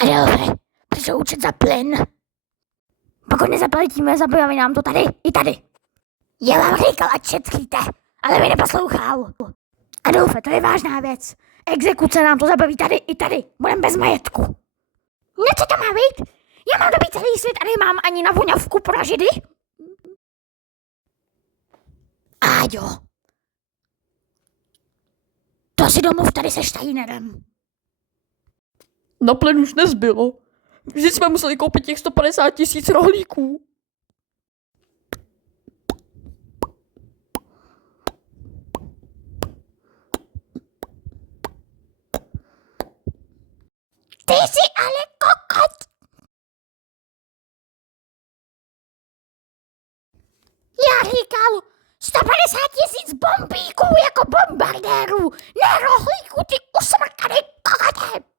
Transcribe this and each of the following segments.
Adolfe, přišel účet za plyn. Pokud nezaplatíme, zabaví nám to tady i tady. Já vám říkal, ať šetříte, ale vy neposlouchal. Adolfe, to je vážná věc. Exekuce nám to zabaví tady i tady. Budem bez majetku. No co to má být? Já mám dobít celý svět a nemám ani na voňavku pro židy? Áďo. To si domluv tady se Steinerem. Na plyn už nezbylo. Vždyť jsme museli koupit těch 150 000 rohlíků. Ty jsi ale kokot. Já říkal 150 000 bombíků jako bombardérů, ne rohlíků, ty usmrkaný kokote.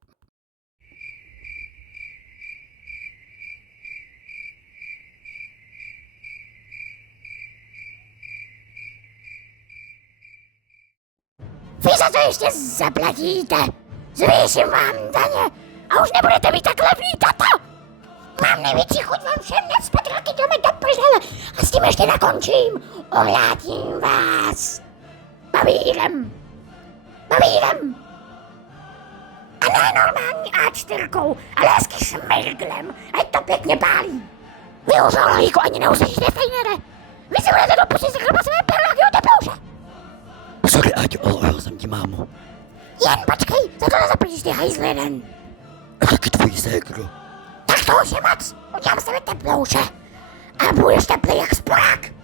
Vy za to ještě zaplatíte. Zvýším vám daně a už nebudete mít tak levný tato. Mám největší chuť vám všem necpat raketami do prdele a s tím ještě nakončím. Ovládím vás. Babírem. Babírem. A ne normální A4, ale hezky šmirglem, ať to pěkně pálí. Vy už rohlíku ani neuslyšíte, Steinere. Vy si budete dopustit zhrbat své perláky od teplouše. Sorry, Aďo, ale ojel jsem ti, mámo. Jen počkej, za to nezaplatíš ty hajzl jeden. A taky tvojí ségro. Tak to už je moc. Udělám se teplouše. A budeš teplý jak sporák.